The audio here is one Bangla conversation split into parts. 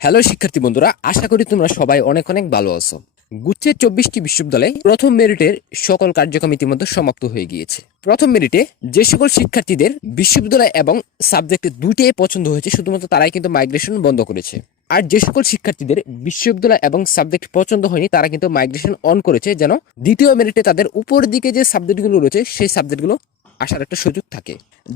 হ্যালো শিক্ষার্থী বন্ধুরা, আশা করি তোমরা সবাই অনেক অনেক ভালো আছো। গুচ্ছের 24টি বিশ্ববিদ্যালয়ে প্রথম মেরিটের সকল কার্যক্রম ইতিমধ্যে সমাপ্ত হয়ে গিয়েছে। প্রথম মেরিটে যে সকল শিক্ষার্থীদের বিশ্ববিদ্যালয় এবং সাবজেক্টে দুইটাই পছন্দ হয়েছে, শুধুমাত্র তারাই কিন্তু মাইগ্রেশন বন্ধ করেছে। আর যে সকল শিক্ষার্থীদের বিশ্ববিদ্যালয় এবং সাবজেক্ট পছন্দ হয়নি, তারা কিন্তু মাইগ্রেশন অন করেছে, যেন দ্বিতীয় মেরিটে তাদের উপরের দিকে যে সাবজেক্টগুলো রয়েছে সেই সাবজেক্টগুলো আসার একটা সুযোগ থাকে।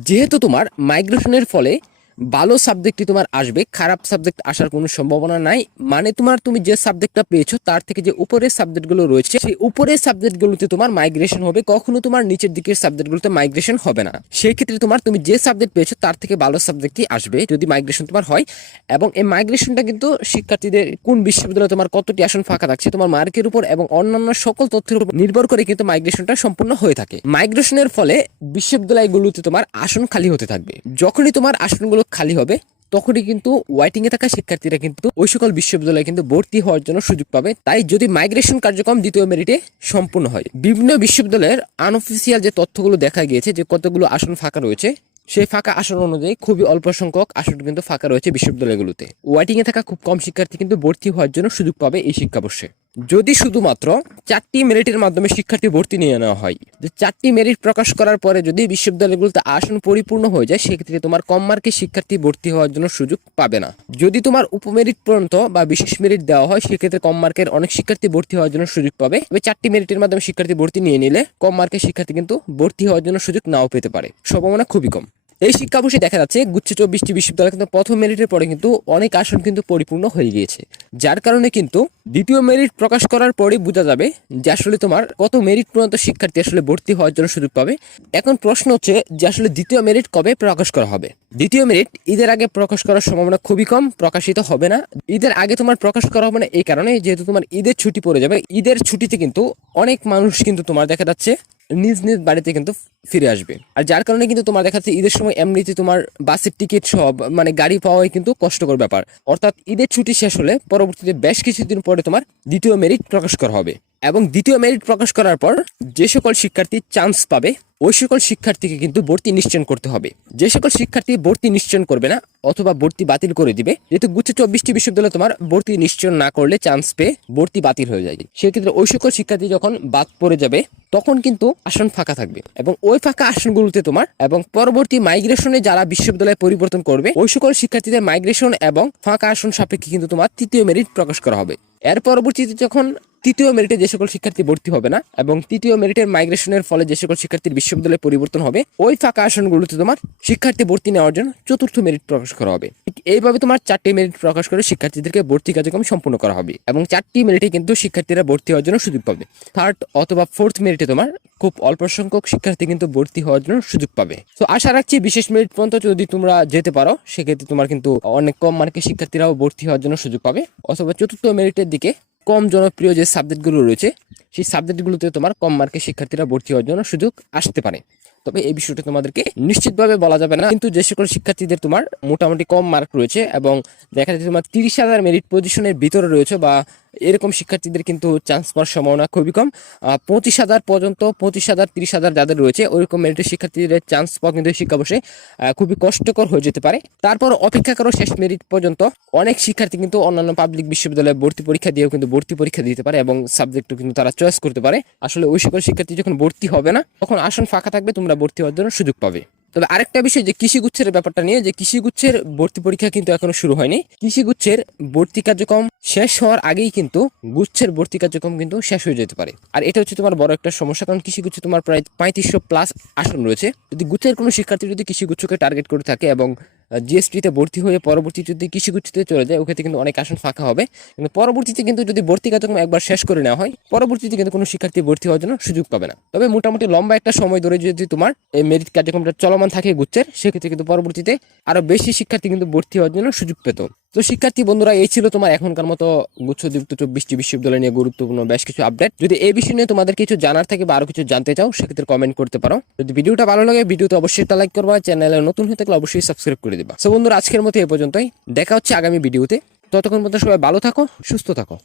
যেহেতু তোমার মাইগ্রেশনের ফলে ভালো সাবজেক্টই তোমার আসবে, খারাপ সাবজেক্ট আসার কোনো সম্ভাবনা নাই। মানে তুমি যে সাবজেক্টটা পেয়েছো তার থেকে যে উপরের সাবজেক্টগুলো রয়েছে সেই উপরের সাবজেক্টগুলোতে তোমার মাইগ্রেশন হবে, কখনো তোমার নিচের দিকের সাবজেক্টগুলোতে মাইগ্রেশন হবে না। সেই ক্ষেত্রে তুমি যে সাবজেক্ট পেয়েছো তার থেকে ভালো সাবজেক্টই আসবে যদি মাইগ্রেশন তোমার হয়। এবং এই মাইগ্রেশনটা কিন্তু শিক্ষার্থীদের কোন বিশ্ববিদ্যালয়ে তোমার কতটি আসন ফাঁকা থাকছে, তোমার মার্কের উপর এবং অন্যান্য সকল তথ্যের উপর নির্ভর করে কিন্তু মাইগ্রেশনটা সম্পূর্ণ হয়ে থাকে। মাইগ্রেশনের ফলে বিশ্ববিদ্যালয়গুলোতে তোমার আসন খালি হতে থাকবে। যখনই তোমার আসনগুলো খালি হবে, তখনই কিন্তু ওয়াইটিং এ থাকা শিক্ষার্থীরা কিন্তু ওই সকল বিশ্ববিদ্যালয়ে কিন্তু ভর্তি হওয়ার জন্য সুযোগ পাবে। তাই যদি মাইগ্রেশন কার্যক্রম দ্বিতীয় মেরিটে সম্পূর্ণ হয়, বিভিন্ন বিশ্ববিদ্যালয়ের আনঅফিসিয়াল যে তথ্যগুলো দেখা গিয়েছে যে কতগুলো আসন ফাঁকা রয়েছে, সেই ফাঁকা আসন অনুযায়ী খুবই অল্প সংখ্যক আসন কিন্তু ফাঁকা রয়েছে বিশ্ববিদ্যালয়গুলোতে। ওয়াইটিং এ থাকা খুব কম শিক্ষার্থী কিন্তু ভর্তি হওয়ার জন্য সুযোগ পাবে এই শিক্ষাবর্ষে। যদি শুধুমাত্র 4টি মেরিটের মাধ্যমে শিক্ষার্থী ভর্তি নিয়ে নেওয়া হয়, যে 4টি মেরিট প্রকাশ করার পরে যদি বিশ্ববিদ্যালয়গুলোতে আসন পরিপূর্ণ হয়ে যায়, সেক্ষেত্রে তোমার কম মার্কের শিক্ষার্থী ভর্তি হওয়ার জন্য সুযোগ পাবে না। যদি তোমার উপমেরিট পর্যন্ত বা বিশেষ মেরিট দেওয়া হয়, সেক্ষেত্রে কম মার্কের অনেক শিক্ষার্থী ভর্তি হওয়ার জন্য সুযোগ পাবে। তবে 4টি মেরিটের মাধ্যমে শিক্ষার্থী ভর্তি নিয়ে নিলে কম মার্কের শিক্ষার্থী কিন্তু ভর্তি হওয়ার জন্য সুযোগ নাও পেতে পারে, সম্ভাবনা খুবই কম। এই শিক্ষাবর্ষে দেখা যাচ্ছে গুচ্ছে 24টি বিশ্ববিদ্যালয় কিন্তু প্রথম মেরিটের পরে কিন্তু অনেক আসন কিন্তু পরিপূর্ণ হয়ে গিয়েছে, যার কারণে কিন্তু দ্বিতীয় মেরিট প্রকাশ করার পরে বোঝা যাবে যে আসলে তোমার কত মেরিট পর্যন্ত শিক্ষার্থী আসলে ভর্তি হওয়ার জন্য সুযোগ পাবে। এখন প্রশ্ন হচ্ছে যে আসলে দ্বিতীয় মেরিট কবে প্রকাশ করা হবে। দ্বিতীয় মেরিট ঈদের আগে প্রকাশ করার সম্ভাবনা খুবই কম, প্রকাশিত হবে না। ঈদের আগে তোমার প্রকাশ করা হবে না এই কারণে, যেহেতু তোমার ঈদের ছুটি পড়ে যাবে। ঈদের ছুটিতে কিন্তু অনেক মানুষ কিন্তু তোমার দেখা যাচ্ছে নিজ নিজ বাড়িতে কিন্তু ফিরে আসবে। আর যার কারণে কিন্তু তোমার দেখা যাচ্ছে ঈদের সময় এমনিতে তোমার বাসের টিকিট সব মানে গাড়ি পাওয়াই কিন্তু কষ্টকর ব্যাপার। অর্থাৎ ঈদের ছুটি শেষ হলে পরবর্তীতে বেশ কিছুদিন পরে তোমার দ্বিতীয় মেরিট প্রকাশ করা হবে। এবং দ্বিতীয় মেরিট প্রকাশ করার পর যে সকল শিক্ষার্থী চান্স পাবে, ওই সকল শিক্ষার্থীকে কিন্তু ভর্তি নিশ্চয়ন করতে হবে। যে সকল শিক্ষার্থী ভর্তি নিশ্চয়ন করবে না অথবা ভর্তি বাতিল করে দিবে, যেহেতু গুচ্ছে 24টি বিশ্ববিদ্যালয় তোমার ভর্তি নিশ্চয়ন না করলে চান্স পেয়ে ভর্তি বাতিল হয়ে যায়, সেক্ষেত্রে ওই সকল শিক্ষার্থী যখন বাদ পড়ে যাবে তখন কিন্তু আসন ফাঁকা থাকবে। এবং ওই ফাঁকা আসনগুলোতে তোমার এবং পরবর্তী মাইগ্রেশনে যারা বিশ্ববিদ্যালয় পরিবর্তন করবে, ওই সকল শিক্ষার্থীদের মাইগ্রেশন এবং ফাঁকা আসন সাপেক্ষে কিন্তু তোমার তৃতীয় মেরিট প্রকাশ করা হবে। এর পরবর্তীতে যখন তৃতীয় মেরিটে যে সকল শিক্ষার্থী ভর্তি হবে না এবং তৃতীয় মেরিটের মাইগ্রেশনের ফলে যে সকল শিক্ষার্থীর বিশ্ববিদ্যালয় পরিবর্তন হবে, ওই ফাঁকা আসনগুলোতে তোমার শিক্ষার্থী ভর্তি নেওয়ার জন্য চতুর্থ মেরিট প্রকাশ করা হবে। এইভাবে তোমার 4টি মেরিট প্রকাশ করে শিক্ষার্থীদেরকে ভর্তি কার্যক্রম সম্পূর্ণ করা হবে এবং 4টি মেরিটে কিন্তু শিক্ষার্থীরা ভর্তি হওয়ার জন্য সুযোগ পাবে। থার্ড অথবা ফোর্থ মেরিটে তোমার খুব অল্প সংখ্যক শিক্ষার্থী কিন্তু ভর্তি হওয়ার জন্য সুযোগ পাবে। তো আশা রাখছি বিশেষ মেরিট পর্যন্ত যদি তোমরা যেতে পারো, সেক্ষেত্রে তোমার কিন্তু অনেক কম মার্কের শিক্ষার্থীরাও ভর্তি হওয়ার জন্য সুযোগ পাবে। অথবা চতুর্থ মেরিটের দিকে কম জনপ্রিয় যে সাবজেক্টগুলো রয়েছে, সেই সাবজেক্টগুলোতে তোমার কম মার্কের শিক্ষার্থীরা ভর্তি হওয়ার জন্য সুযোগ আসতে পারে। তবে এই বিষয়টা তোমাদেরকে নিশ্চিতভাবে বলা যাবে না, কিন্তু যে সকল শিক্ষার্থীদের তোমার মোটামুটি কম মার্ক রয়েছে এবং দেখা যাচ্ছে তোমার 30,000 মেরিট পজিশনের ভিতরে রয়েছে বা এরকম শিক্ষার্থীদের কিন্তু চান্স পাওয়ার সম্ভাবনা খুবই কম। 25,000 পর্যন্ত 25,000 30,000 যাদের রয়েছে ওইরকম মেরিটের শিক্ষার্থীদের চান্স পাওয়া কিন্তু শিক্ষাবর্ষে খুবই কষ্টকর হয়ে যেতে পারে। তারপর অপেক্ষা করো শেষ মেরিট পর্যন্ত। অনেক শিক্ষার্থী কিন্তু অন্যান্য পাবলিক বিশ্ববিদ্যালয়ে ভর্তি পরীক্ষা দিয়েও কিন্তু ভর্তি পরীক্ষা দিতে পারে এবং সাবজেক্টও কিন্তু তারা চয়েস করতে পারে। আসলে ওই সকল শিক্ষার্থী যখন ভর্তি হবে না তখন আসন ফাঁকা থাকবে, তোমরা ভর্তি হওয়ার জন্য সুযোগ পাবে। তবে আরেকটা বিষয় যে কৃষিগুচ্ছের ব্যাপারটা নিয়ে, যে কৃষিগুচ্ছের ভর্তি পরীক্ষা কিন্তু এখনো শুরু হয়নি। কৃষিগুচ্ছের ভর্তি কার্যক্রম শেষ হওয়ার আগেই কিন্তু গুচ্ছের ভর্তি কার্যক্রম কিন্তু শেষ হয়ে যেতে পারে। আর এটা হচ্ছে তোমার বড় একটা সমস্যা, কারণ কৃষিগুচ্ছে তোমার প্রায় 3500 প্লাস আসন রয়েছে। যদি গুচ্ছের কোনো শিক্ষার্থী যদি কৃষিগুচ্ছকে টার্গেট করে থাকে এবং জিএসটিতে ভর্তি হয়ে পরবর্তী যদি কৃষিগুচ্ছতে চলে যায়, ওখানে কিন্তু অনেক আসন ফাঁকা হবে। কিন্তু পরবর্তীতে কিন্তু যদি ভর্তি কার্যক্রম একবার শেষ করে নেওয়া হয়, পরবর্তীতে কিন্তু কোনো শিক্ষার্থী ভর্তি হওয়ার জন্য সুযোগ পাবে না। তবে মোটামুটি লম্বা একটা সময় ধরে যদি তোমার এই মেরিট কার্যক্রমটা চলমান থাকে গুচ্ছের, সেক্ষেত্রে কিন্তু পরবর্তীতে আরো বেশি শিক্ষার্থী কিন্তু ভর্তি হওয়ার জন্য সুযোগ পেত। তো শিক্ষার্থী বন্ধুরা, এই ছিল তোমার এখনকার মতো গুচ্ছযুক্ত 24টি বিশ্ববিদ্যালয় নিয়ে গুরুত্বপূর্ণ বেশ কিছু আপডেট। যদি এই বিষয় নিয়ে তোমাদের কিছু জানার থাকে বা আরো কিছু জানতে চাও, সেক্ষেত্রে কমেন্ট করতে পারো। যদি ভিডিওটা ভালো লাগে ভিডিওতে অবশ্যই একটা লাইক করবা, চ্যানেলে নতুন হয়ে থাকলে অবশ্যই সাবস্ক্রাইব করে দিবা। সো বন্ধুরা, আজকের মতো এই পর্যন্তই, দেখা হচ্ছে আগামী ভিডিওতে। ততক্ষণ পর্যন্ত সবাই ভালো থাকো, সুস্থ থাকো।